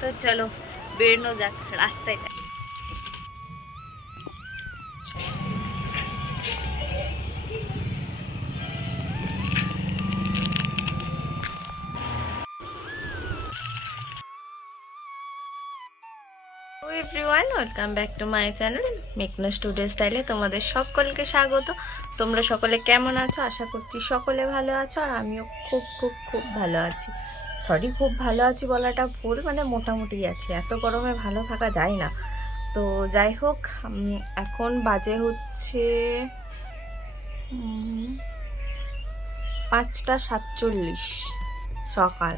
তো চলো বেরোনো যাক রাস্তায়। Everyone, welcome back to my channel মেঘনা স্টুডিও স্টাইলে তোমাদের সকলকে স্বাগত। তোমরা সকলে কেমন আছো? আশা করছি সকলে ভালো আছো, আর আমিও খুব খুব খুব ভালো আছি। সরি, খুব ভালো আছি বলাটা ভুল, মানে মোটামুটি আছি। এত গরমে ভালো থাকা যায় না। তো যাই হোক, এখন বাজে হচ্ছে 5:47 সকাল।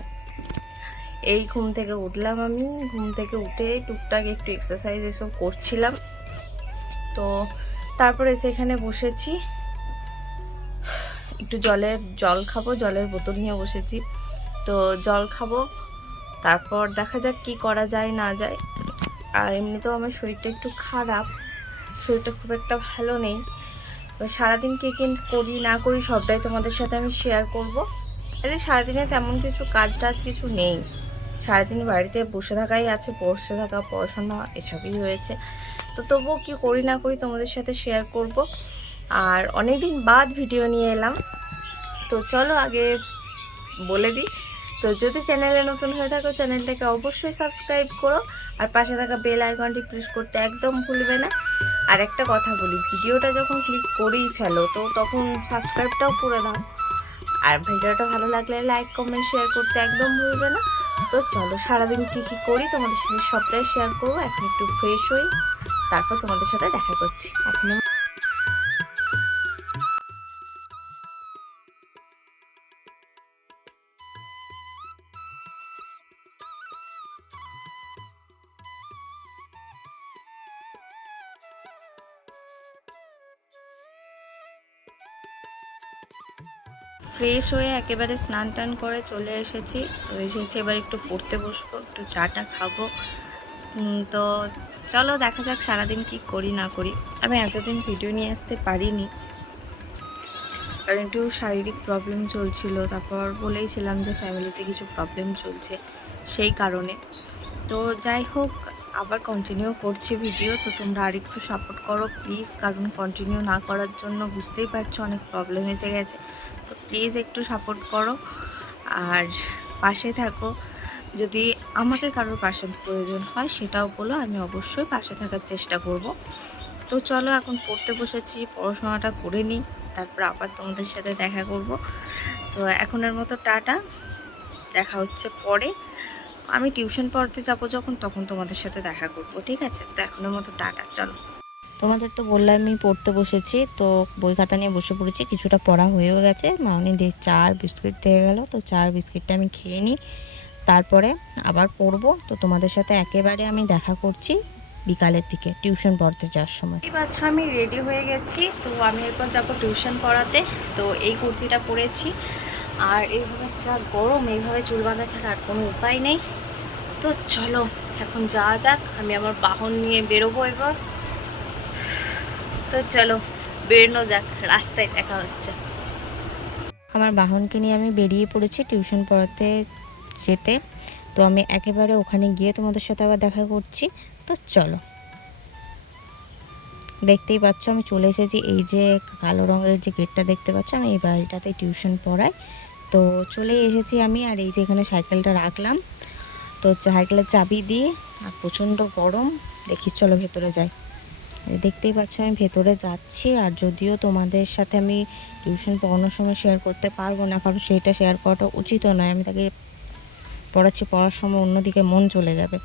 এই ঘুম থেকে উঠলাম, আমি ঘুম থেকে উঠে টুকটাক একটু এক্সারসাইজ এসব করছিলাম। তো তারপরে সেখানে বসেছি, একটু জল খাবো, জলের বোতল নিয়ে বসেছি। তো জল খাবো, তারপর দেখা যাক কি করা যায় না যায়। আর এমনিতেও আমার শরীরটা একটু খারাপ, শরীরটা খুব একটা ভালো নেই। তো সারাদিন কী কী করি না করি সবটাই তোমাদের সাথে আমি শেয়ার করবো। এই যে সারাদিনে তেমন কিছু কাজ টাজ কিছু নেই, সারাদিন বাড়িতে বসে থাকাই আছে, বসে থাকা, পড়াশোনা এসবই হয়েছে। তো তবুও কি করি না করি তোমাদের সাথে শেয়ার করব। আর অনেকদিন বাদ ভিডিও নিয়ে এলাম। তো চলো আগে বলে দিই, তো যদি চ্যানেলে নতুন হয়ে থাকো চ্যানেলটাকে অবশ্যই সাবস্ক্রাইব করো, আর পাশে থাকা বেল আইকনটি প্রেস করতে একদম ভুলবে না। আর একটা কথা বলি, ভিডিওটা যখন ক্লিক করেই ফেলো তো তখন সাবস্ক্রাইবটাও করে দাও। আর ভিডিওটা ভালো লাগলে লাইক কমেন্ট শেয়ার করতে একদম ভুলবে না। তো চলো সারাদিন কী কী করি তোমাদের সাথে সবটাই শেয়ার করবো। এখন একটু ফ্রেশ হই, তারপর তোমাদের সাথে দেখা করছি। এখন ফ্রেশ হয়ে একেবারে স্নান টান করে চলে এসেছি। তো এসেছি এবার একটু পড়তে বসবো, একটু চাটা খাবো। তো চলো দেখা যাক সারাদিন কি করি না করি। আমি এতদিন ভিডিও নিয়ে আসতে পারিনি, কারণ একটু শারীরিক প্রবলেম চলছিল। তারপর বলেইছিলাম যে ফ্যামিলিতে কিছু প্রবলেম চলছে, সেই কারণে। তো যাই হোক, আবার কন্টিনিউ করছি ভিডিও। তো তোমরা আর একটু সাপোর্ট করো প্লিজ, কারণ কন্টিনিউ না করার জন্য বুঝতেই পারছো অনেক প্রবলেম এসে গেছে। তো প্লিজ একটু সাপোর্ট করো আর পাশে থাকো। যদি আমাকে কারোর পাশে প্রয়োজন হয় সেটাও বলো, আমি অবশ্যই পাশে থাকার চেষ্টা করব। তো চলো এখন পড়তে বসেছি, পড়াশোনাটা করে নিই, তারপর আবার তোমাদের সাথে দেখা করব। তো এখনের মতো টাটা, দেখা হচ্ছে পরে। আমি টিউশন পড়তে যাবো যখন, তখন তোমাদের সাথে দেখা করব, ঠিক আছে? তো এখনের মতো টাটা, চলো। তোমাদের তো বললাম আমি পড়তে বসেছি, তো বই খাতা নিয়ে বসে পড়েছি। কিছুটা পড়া হয়েও গেছে, মাউনি দিয়ে চার বিস্কিট দিয়ে গেল, তো চার বিস্কিটটা আমি খেয়ে নিই, তারপরে আবার পড়বো। তো তোমাদের সাথে একেবারে আমি দেখা করছি বিকালের দিকে টিউশন পড়তে যাওয়ার সময়। এই বাচ্চা আমি রেডি হয়ে গেছি, তো আমি এখন যাবো টিউশন পড়াতে। তো এই কুর্তিটা পরেছি, আর এইভাবে যা গরম, এইভাবে চুল বাঁধা ছাড়া আর কোনো উপায় নেই। তো চলো এখন যাওয়া যাক, আমি আমার বাহন নিয়ে বেরোবো এবার। তো চলো বেরোনো যাক, রাস্তায় দেখা হচ্ছে। আমার বাহনকে নিয়ে আমি বেরিয়ে পড়েছি টিউশন পড়াতে যেতে। তো আমি একেবারে ওখানে গিয়ে তোমাদের সাথে আবার দেখা করছি। তো চলো, দেখতেই পাচ্ছ আমি চলে এসেছি। এই যে কালো রঙের যে গেটটা দেখতে পাচ্ছ, আমি এই বাড়িটাতে টিউশন পড়াই। তো চলে এসেছি আমি, আর এই যে এখানে সাইকেলটা রাখলাম। তো সাইকেলের চাবি দিয়ে, আর প্রচণ্ড গরম, দেখি চলো ভেতরে যাই। দেখতেই পাচ্ছ আমি ভেতরে যাচ্ছি। আর যদিও তোমাদের সাথে আমি টিউশন পড়ানোর সময় শেয়ার করতে পারবো না, কারণ সেটা শেয়ার করাটা উচিতও নয়। আমি তাকে পড়াচ্ছি, পড়ার সময় অন্যদিকে মন চলে যাবে।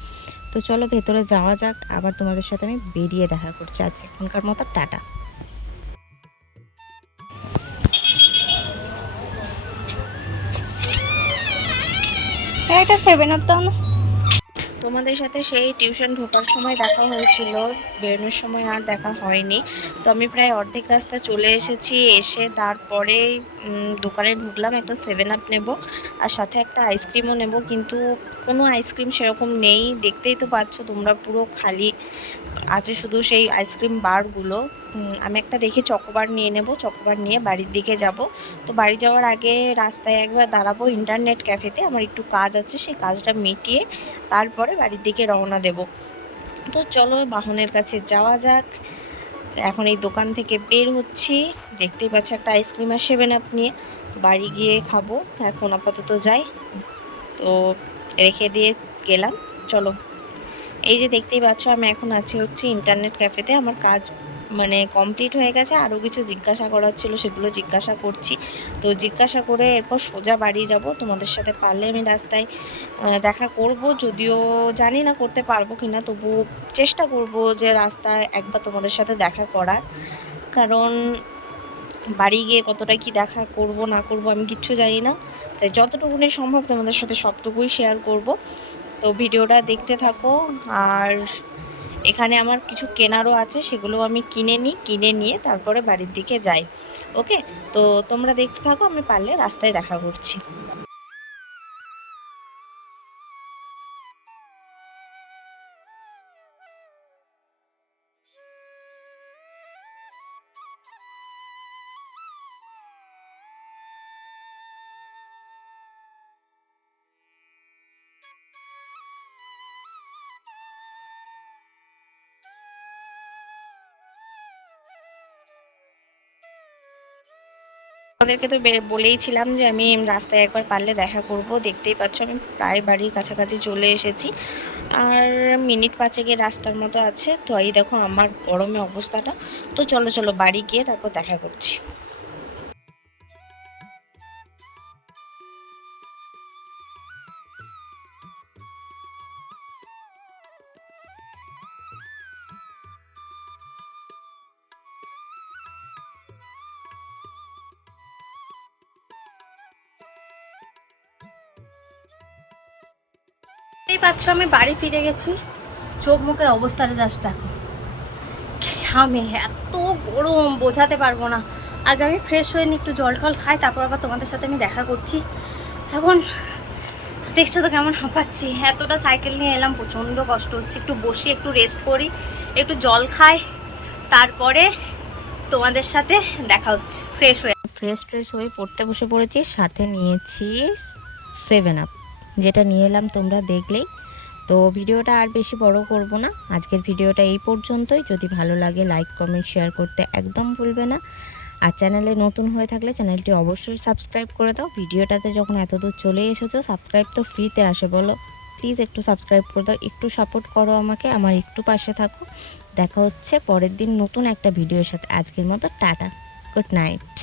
তো চলো ভেতরে যাওয়া যাক, আবার তোমাদের সাথে আমি বেরিয়ে দেখা করছি। আজ এখনকার মতো টাটা। একটা 7 আপ দাও না। তোমাদের সাথে সেই টিউশন ঢোকার সময় দেখা হয়েছিল, বেরোনোর সময় আর দেখা হয়নি। তো আমি প্রায় অর্ধেক রাস্তা চলে এসেছি, এসে তারপরে দোকানে ঢুকলাম, একটা 7 আপ নেব, আর সাথে একটা আইসক্রিমও নেব। কিন্তু কোনো আইসক্রিম সেরকম নেই, দেখতেই তো পাচ্ছ তোমরা, পুরো খালি আছে শুধু সেই আইসক্রিম বারগুলো। আমি একটা দেখি চকোবার নিয়ে নেব, চকোবার নিয়ে বাড়ির দিকে যাব। তো বাড়ি যাওয়ার আগে রাস্তায় একবার দাঁড়াবো ইন্টারনেট ক্যাফেতে, আমার একটু কাজ আছে, সেই কাজটা মিটিয়ে তারপরে বাড়ির দিকে রওনা দেব। তো চলো বাহনের কাছে যাওয়া যাক। এখন এই দোকান থেকে বের হচ্ছি, দেখতেই পাচ্ছ একটা আইসক্রিম আর 7 আপ নিয়ে বাড়ি গিয়ে খাবো। এখন আপাতত যাই, তো রেখে দিয়ে গেলাম। চলো, এই যে দেখতেই পাচ্ছ আমি এখন আছি হচ্ছে ইন্টারনেট ক্যাফেতে। আমার কাজ মানে কমপ্লিট হয়ে গেছে, আরও কিছু জিজ্ঞাসা করার ছিল সেগুলো জিজ্ঞাসা করছি। তো জিজ্ঞাসা করে এরপর সোজা বাড়ি যাব। তোমাদের সাথে পারলে আমি রাস্তায় দেখা করব, যদিও জানি না করতে পারবো কি না, তবু চেষ্টা করব যে রাস্তায় একবার তোমাদের সাথে দেখা করার। কারণ বাড়ি গিয়ে কতটা কি দেখা করব না করব আমি কিচ্ছু জানি না, তাই যতটুকুনি সম্ভব তোমাদের সাথে সবটুকুই শেয়ার করব। তো ভিডিওটা দেখতে থাকো। আর এখানে আমার কিছু কেনারও আছে, সেগুলো আমি কিনে নিয়ে তারপরে বাড়ির দিকে যাই। ওকে, তো তোমরা দেখতে থাকো, আমি পারলে রাস্তায় দেখা করছি। ওদেরকে তো বলেইছিলাম যে আমি রাস্তায় একবার পারলে দেখা করব। দেখতেই পাচ্ছ আমি প্রায় বাড়ির কাছাকাছি চলে এসেছি, আর মিনিট 5-এর রাস্তার মতো আছে। তো এই দেখো আমার গরমে অবস্থাটা। তো চলো চলো বাড়ি গিয়ে তারপর দেখা করছি। এই পাচ্ছ আমি বাড়ি ফিরে গেছি, চোখ মুখের অবস্থাটা জাস্ট দেখো। আমি এত গরম বোঝাতে পারবো না। আগে আমি ফ্রেশ হয়ে নিই, একটু জল টল খাই, তারপর আবার তোমাদের সাথে আমি দেখা করছি। এখন দেখছো তো কেমন হাঁপাচ্ছি, এতটা সাইকেল নিয়ে এলাম, প্রচণ্ড কষ্ট হচ্ছে। একটু বসি, একটু রেস্ট করি, একটু জল খাই, তারপরে তোমাদের সাথে দেখা হচ্ছে ফ্রেশ হয়ে পড়তে বসে পড়েছি, সাথে নিয়েছি 7 আপ, যেটা নিয়ে এলাম তোমরা দেখলেই। তো ভিডিওটা আর বেশি বড় করব না, আজকের ভিডিওটা এই পর্যন্তই। যদি ভালো লাগে লাইক কমেন্ট শেয়ার করতে একদম ভুলবে না। আর চ্যানেলে নতুন হয়ে থাকলে চ্যানেলটি অবশ্যই সাবস্ক্রাইব করে দাও। ভিডিওটাতে যখন এতদূর চলে এসেছো, সাবস্ক্রাইব তো ফ্রিতে আসে বলো, প্লিজ একটু সাবস্ক্রাইব করে দাও, একটু সাপোর্ট করো আমাকে, আমার একটু পাশে থাকো। দেখা হচ্ছে পরের দিন নতুন একটা ভিডিওর সাথে। আজকের মতো টাটা, গুড নাইট।